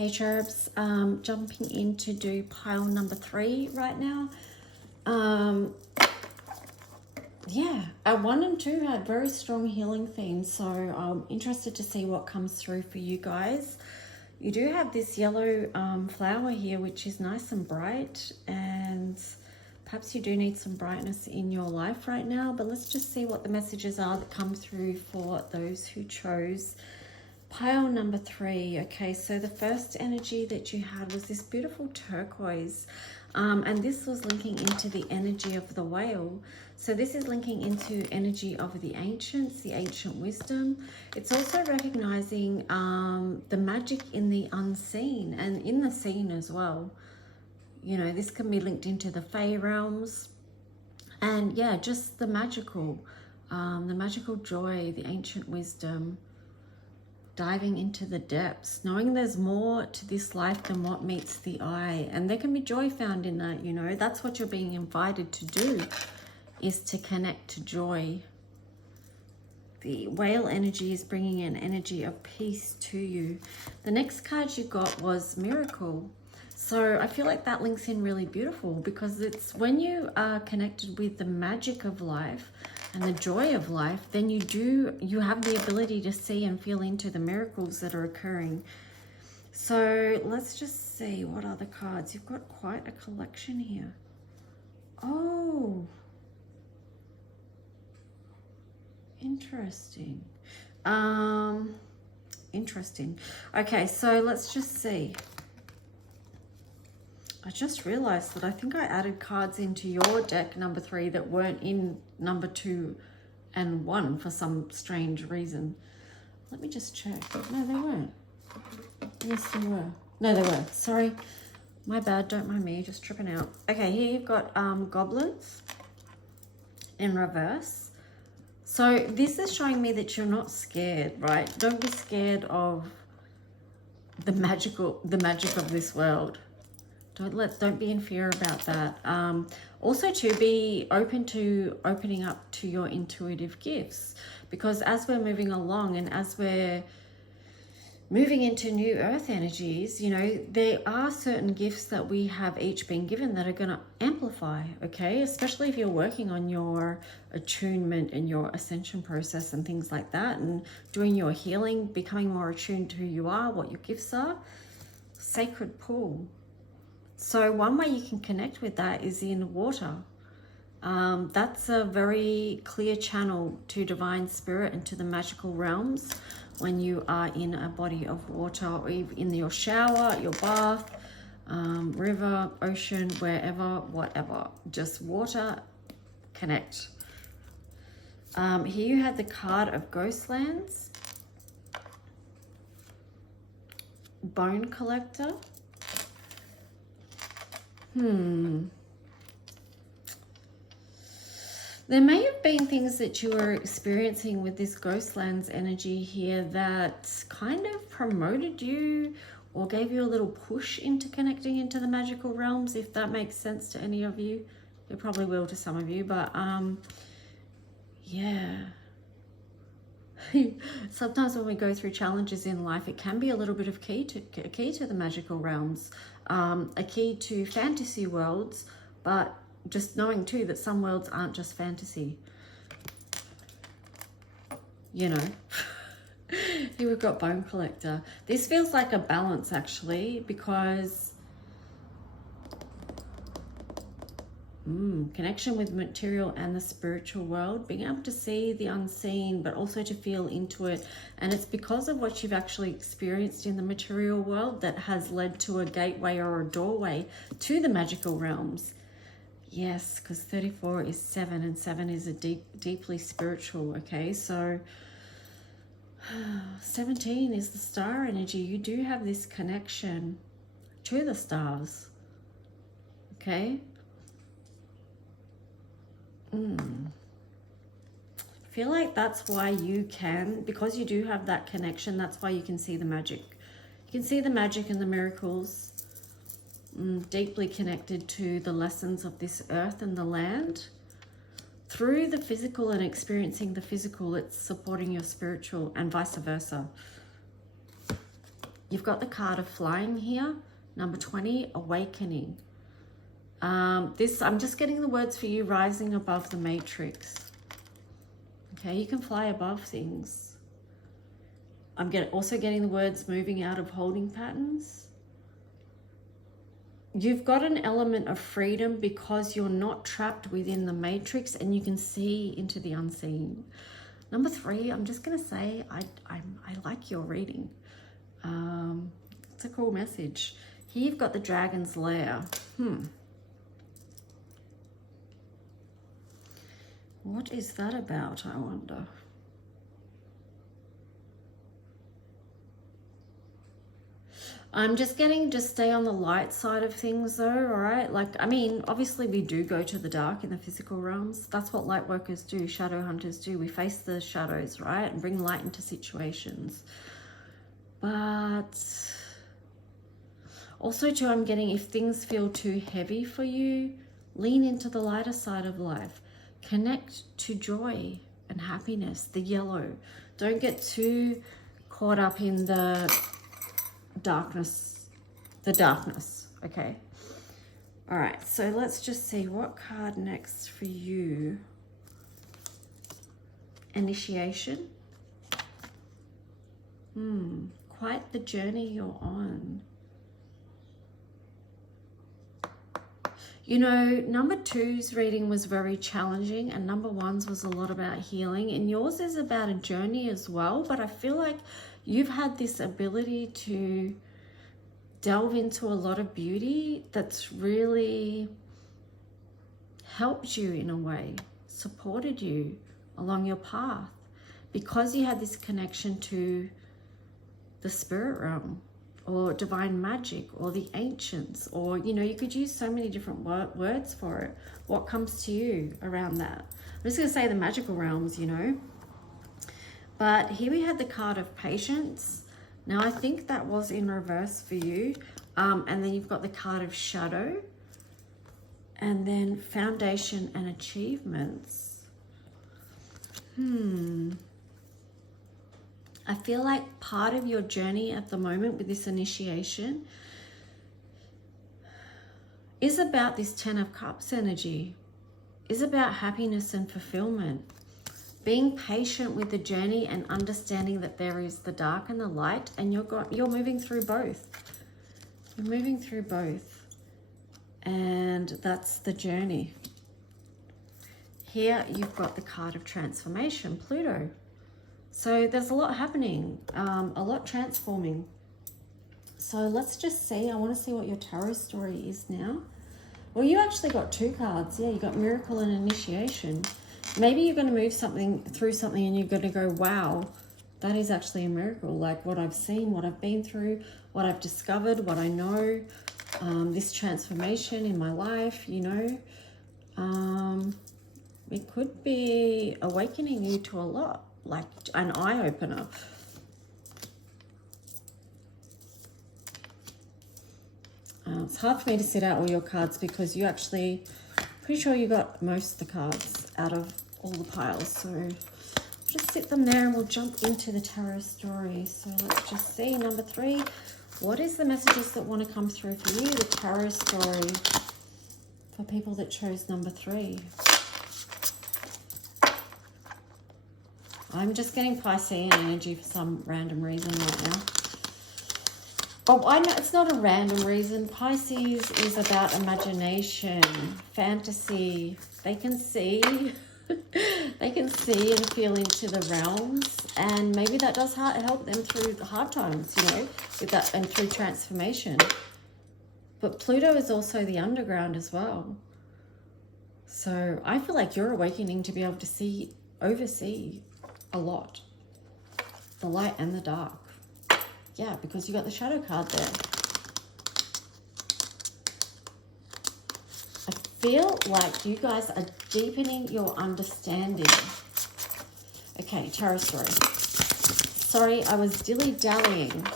Hey Cherubs, jumping in to do pile number 3 right now. Yeah, 1 and 2 had very strong healing themes, so I'm interested to see what comes through for you guys. You do have this yellow flower here, which is nice and bright, and perhaps you do need some brightness in your life right now, but let's just see what the messages are that come through for those who chose pile number 3. Okay, so the first energy that you had was this beautiful turquoise, and this was linking into the energy of the whale. So this is linking into energy of the ancients, the ancient wisdom. It's also recognizing the magic in the unseen and in the seen as well. You know, this can be linked into the Fey realms, and yeah, just the magical joy, the ancient wisdom. Diving into the depths, knowing there's more to this life than what meets the eye, and there can be joy found in that. You know, that's what you're being invited to do, is to connect to joy. The whale energy is bringing an energy of peace to you. The next card you got was miracle. So I feel like that links in really beautiful, because it's when you are connected with the magic of life and the joy of life, then you have the ability to see and feel into the miracles that are occurring. So let's just see what other cards. You've got quite a collection here. Oh, interesting. Interesting. Okay, so let's just see. I just realized that I think I added cards into your deck number 3 that weren't in number 2 and 1 for some strange reason. Let me just check. No, they weren't. Yes, they were. No, they were. Sorry. My bad. Don't mind me. Just tripping out. Okay, here you've got goblets in reverse. So this is showing me that you're not scared, right? Don't be scared of the magic of this world. Don't be in fear about that. Also, to be open to opening up to your intuitive gifts, because as we're moving along and as we're moving into new earth energies, you know, there are certain gifts that we have each been given that are going to amplify, okay? Especially if you're working on your attunement and your ascension process and things like that, and doing your healing, becoming more attuned to who you are, what your gifts are. Sacred pool. So one way you can connect with that is in water. That's a very clear channel to divine spirit and to the magical realms when you are in a body of water, or in your shower, your bath, river, ocean, wherever, whatever. Just water, connect. Here you had the card of Ghostlands, Bone Collector. There may have been things that you were experiencing with this Ghostlands energy here that kind of promoted you or gave you a little push into connecting into the magical realms, if that makes sense to any of you. It probably will to some of you, but yeah. Sometimes when we go through challenges in life, it can be a little bit of a key to the magical realms, a key to fantasy worlds, but just knowing too that some worlds aren't just fantasy, you know. Here we've got Bone Collector. This feels like a balance, actually, because connection with material and the spiritual world, being able to see the unseen, but also to feel into it. And it's because of what you've actually experienced in the material world that has led to a gateway or a doorway to the magical realms. Yes, because 34 is 7, and 7 is a deeply spiritual. Okay, so 17 is the star energy. You do have this connection to the stars. Okay. I feel like that's why you can, because you do have that connection, that's why you can see the magic. You can see the magic and the miracles, deeply connected to the lessons of this earth and the land. Through the physical and experiencing the physical, it's supporting your spiritual, and vice versa. You've got the card of flying here. Number 20, awakening. I'm just getting the words for you, rising above the matrix. Okay, you can fly above things. I'm also getting the words moving out of holding patterns. You've got an element of freedom because you're not trapped within the matrix and you can see into the unseen. Number 3, I'm just going to say I like your reading. It's a cool message. Here you've got the dragon's lair. What is that about, I wonder? I'm just getting, just stay on the light side of things though, all right? Like, I mean, obviously we do go to the dark in the physical realms. That's what light workers do, shadow hunters do. We face the shadows, right? And bring light into situations. But also too, I'm getting, if things feel too heavy for you, lean into the lighter side of life. Connect to joy and happiness, the yellow. Don't get too caught up in the darkness, okay? All right, so let's just see what card next for you. Initiation. Quite the journey you're on. You know, number 2's reading was very challenging and number 1's was a lot about healing, and yours is about a journey as well, but I feel like you've had this ability to delve into a lot of beauty that's really helped you in a way, supported you along your path, because you had this connection to the spirit realm or divine magic or the ancients, or, you know, you could use so many different words for it. What comes to you around that? I'm just going to say the magical realms, you know. But here we had the card of patience. Now, I think that was in reverse for you. And then you've got the card of shadow. And then foundation and achievements. I feel like part of your journey at the moment with this initiation is about this 10 of Cups energy. Is about happiness and fulfillment. Being patient with the journey and understanding that there is the dark and the light, and you're moving through both. You're moving through both. And that's the journey. Here you've got the card of transformation, Pluto. So there's a lot happening, a lot transforming. So let's just see. I want to see what your tarot story is now. Well, you actually got 2 cards. Yeah, you got miracle and initiation. Maybe you're going to move through something and you're going to go, wow, that is actually a miracle. Like what I've seen, what I've been through, what I've discovered, what I know, this transformation in my life, you know. It could be awakening you to a lot, like an eye-opener. It's hard for me to set out all your cards because you actually, pretty sure you got most of the cards out of all the piles. So just sit them there and we'll jump into the tarot story. So let's just see. Number 3, what is the messages that want to come through for you? The tarot story for people that chose number 3. I'm just getting Piscean energy for some random reason right now. Oh, I know it's not a random reason. Pisces is about imagination, fantasy. They can see, they can see and feel into the realms, and maybe that does help them through the hard times, you know, with that and through transformation. But Pluto is also the underground as well. So I feel like you're awakening to be able to oversee a lot, the light and the dark. Yeah, because you got the shadow card there. I feel like you guys are deepening your understanding. Okay, tarot story. Sorry, I was dilly-dallying.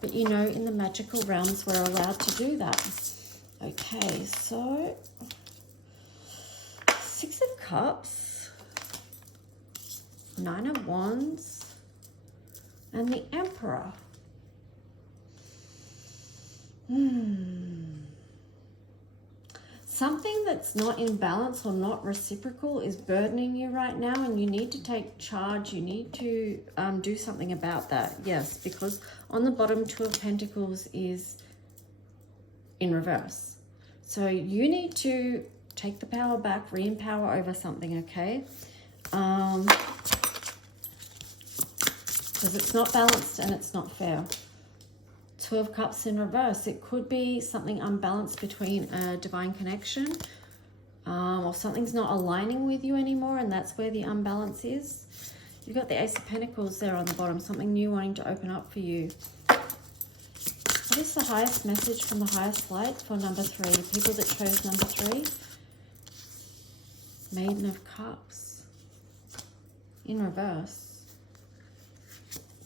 But you know, in the magical realms, we're allowed to do that. Okay, so 6 of Cups, 9 of Wands, and the Emperor. Something that's not in balance or not reciprocal is burdening you right now, and you need to take charge. You need to do something about that. Yes, because on the bottom, Two of Pentacles is in reverse. So you need to take the power back, re-empower over something, okay? Because it's not balanced and it's not fair. Two of Cups in reverse. It could be something unbalanced between a divine connection, or something's not aligning with you anymore, and that's where the unbalance is. You've got the Ace of Pentacles there on the bottom, something new wanting to open up for you. What is the highest message from the highest light for number 3? People that chose number 3. Maiden of Cups in reverse.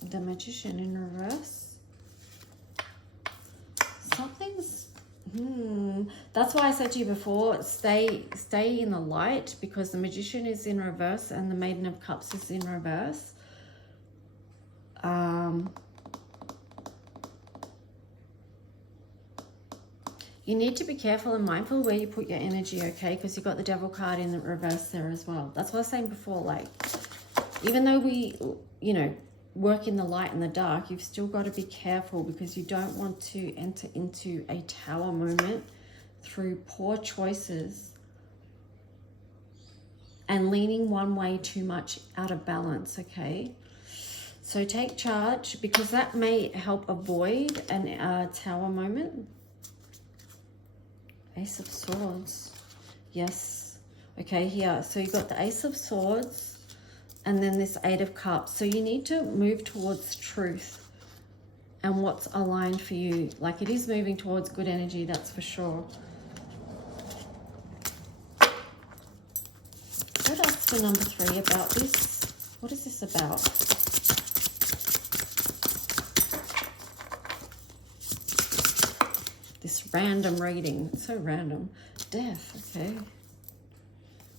The Magician in reverse. Something's that's why I said to you before, stay in the light, because the Magician is in reverse and the Maiden of Cups is in reverse. You need to be careful and mindful where you put your energy, okay? Because you've got the Devil card in the reverse there as well. That's what I was saying before, like, even though we, you know, work in the light and the dark, you've still got to be careful, because you don't want to enter into a tower moment through poor choices and leaning one way too much out of balance, okay? So take charge, because that may help avoid a tower moment. Ace of Swords. Yes. Okay, here. So you've got the Ace of Swords and then this Eight of Cups. So you need to move towards truth and what's aligned for you. Like, it is moving towards good energy, that's for sure. What else for number 3 about this? What is this about? This random reading. It's so random. Death, okay.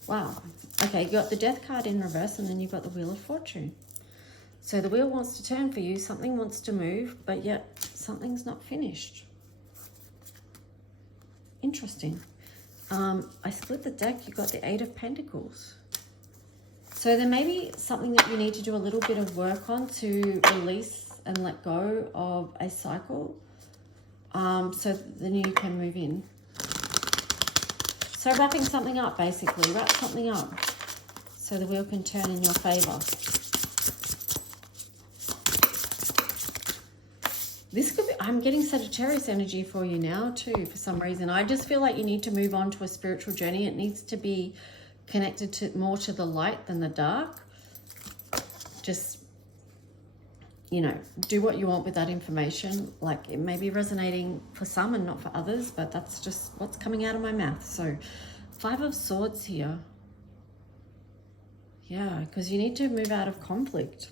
Wow. Okay, you got the Death card in reverse, and then you've got the Wheel of Fortune. So the wheel wants to turn for you. Something wants to move, but yet something's not finished. Interesting. I split the deck. You got the Eight of Pentacles. So there may be something that you need to do a little bit of work on to release and let go of a cycle. So then you can move in. So wrapping something up, basically. Wrap something up so the wheel can turn in your favor. This could be, I'm getting Sagittarius energy for you now too, for some reason. I just feel like you need to move on to a spiritual journey. It needs to be connected to more to the light than the dark. Just, you know, do what you want with that information. Like, it may be resonating for some and not for others, but that's just what's coming out of my mouth. So 5 of Swords here. Yeah, because you need to move out of conflict.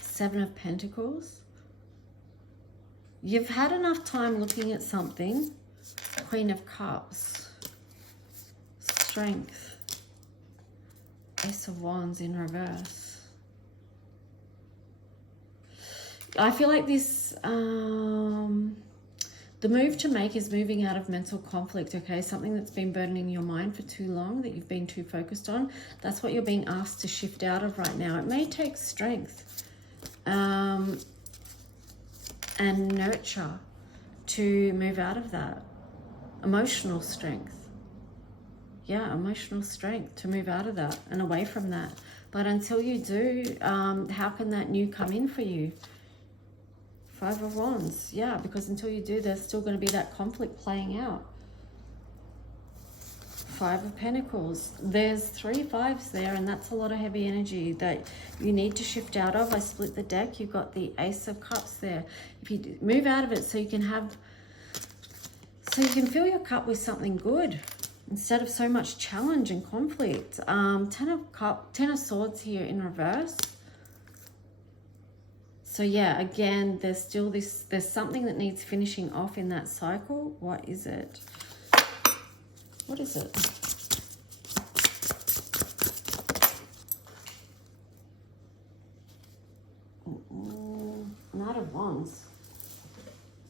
7 of Pentacles. You've had enough time looking at something. Queen of Cups. Strength. Ace of Wands in reverse. I feel like this, the move to make is moving out of mental conflict, okay? Something that's been burdening your mind for too long, that you've been too focused on. That's what you're being asked to shift out of right now. It may take strength and nurture to move out of that. Emotional strength. Yeah, emotional strength to move out of that and away from that. But until you do, how can that new come in for you? 5 of Wands, yeah, because until you do, there's still going to be that conflict playing out. 5 of Pentacles. There's 3 5s there, and that's a lot of heavy energy that you need to shift out of. I split the deck. You've got the Ace of Cups there. If you move out of it, so you can fill your cup with something good instead of so much challenge and conflict. 10 of Swords here in reverse. So yeah, again, there's still this, there's something that needs finishing off in that cycle. What is it? What is it? Knight of Wands.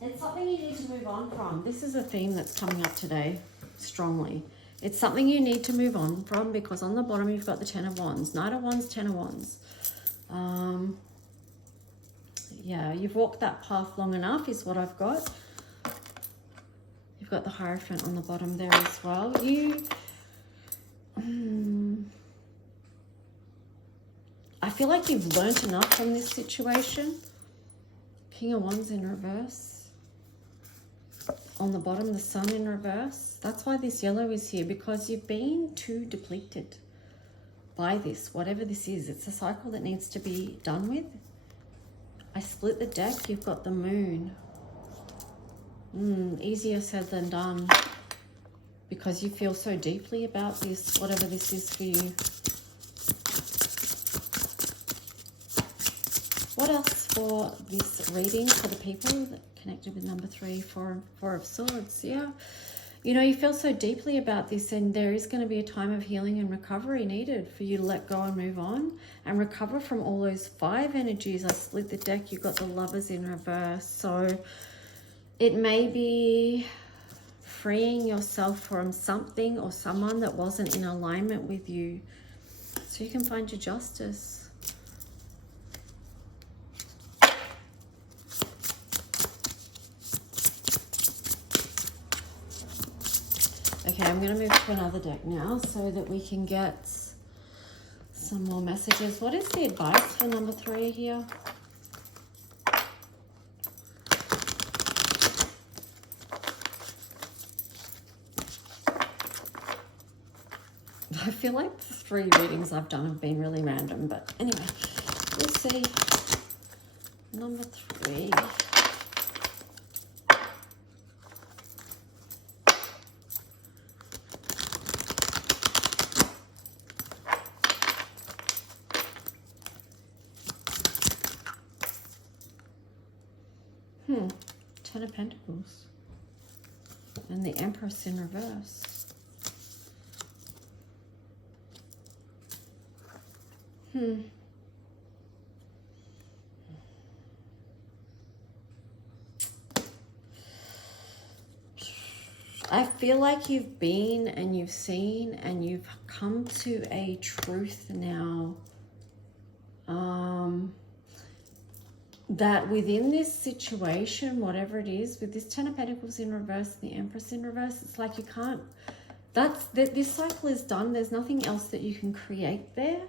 It's something you need to move on from. This is a theme that's coming up today strongly. It's something you need to move on from because on the bottom you've got the Ten of Wands. Knight of Wands, Ten of Wands. Yeah, you've walked that path long enough is what I've got. You've got the Hierophant on the bottom there as well. I feel like you've learnt enough from this situation. King of Wands in reverse. On the bottom, the Sun in reverse. That's why this yellow is here, because you've been too depleted by this, whatever this is. It's a cycle that needs to be done with. I split the deck. You've got the Moon. Easier said than done, because you feel so deeply about this, whatever this is for you. What else for this reading for the people that connected with number 3, 4 of Swords? Yeah, you know, you feel so deeply about this, and there is going to be a time of healing and recovery needed for you to let go and move on and recover from all those 5 energies. I split the deck. You've got the Lovers in reverse. So it may be freeing yourself from something or someone that wasn't in alignment with you so you can find your justice. Okay, I'm going to move to another deck now so that we can get some more messages. What is the advice for number 3 here? I feel like the 3 readings I've done have been really random, but anyway, we'll see. Number 3. Ten of Pentacles. And the Empress in reverse. I feel like you've been and you've seen and you've come to a truth now. That within this situation, whatever it is, with this Ten of Pentacles in reverse and the Empress in reverse, it's like you can't, this cycle is done. There's nothing else that you can create there.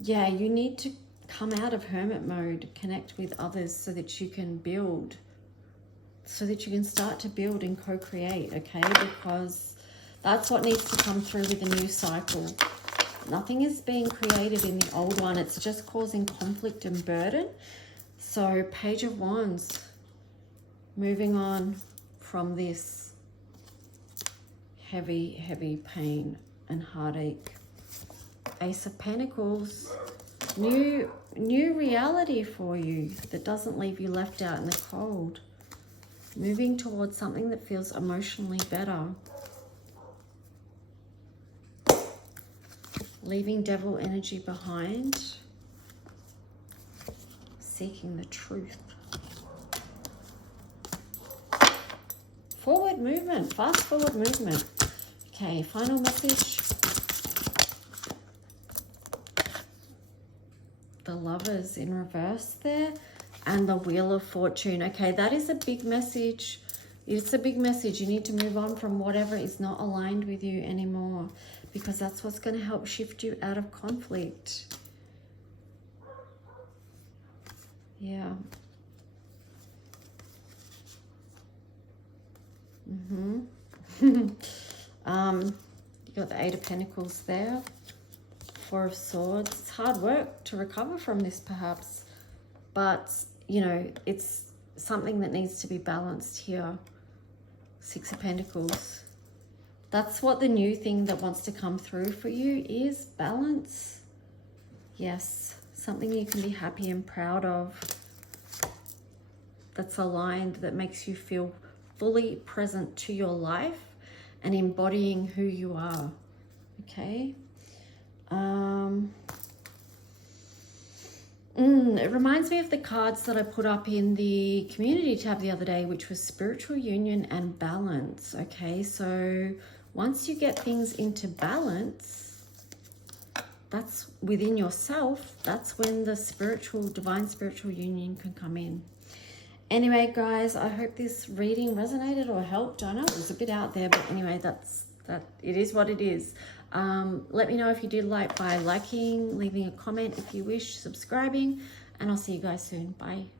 Yeah, you need to come out of hermit mode, connect with others so that you can build, so that you can start to build and co-create, okay? Because that's what needs to come through with the new cycle. Nothing is being created in the old one. It's just causing conflict and burden. So Page of Wands, moving on from this heavy, heavy pain and heartache. Ace of Pentacles, new reality for you that doesn't leave you left out in the cold. Moving towards something that feels emotionally better. Leaving devil energy behind. Seeking the truth. Forward movement, fast forward movement. Okay, final message. The Lovers in reverse there. And the Wheel of Fortune. Okay, that is a big message. It's a big message. You need to move on from whatever is not aligned with you anymore, because that's what's going to help shift you out of conflict. Yeah. You got the Eight of Pentacles there. Four of Swords. It's hard work to recover from this, perhaps. But, you know, it's something that needs to be balanced here. Six of Pentacles. That's what the new thing that wants to come through for you is balance. Yes, something you can be happy and proud of. That's aligned, that makes you feel fully present to your life and embodying who you are. Okay. It reminds me of the cards that I put up in the community tab the other day, which was spiritual union and balance. Okay, so once you get things into balance, that's within yourself, that's when the divine spiritual union can come in. Anyway, guys, I hope this reading resonated or helped. I know it was a bit out there, but anyway, it is what it is. Let me know if you did like by liking, leaving a comment if you wish, subscribing, and I'll see you guys soon. Bye.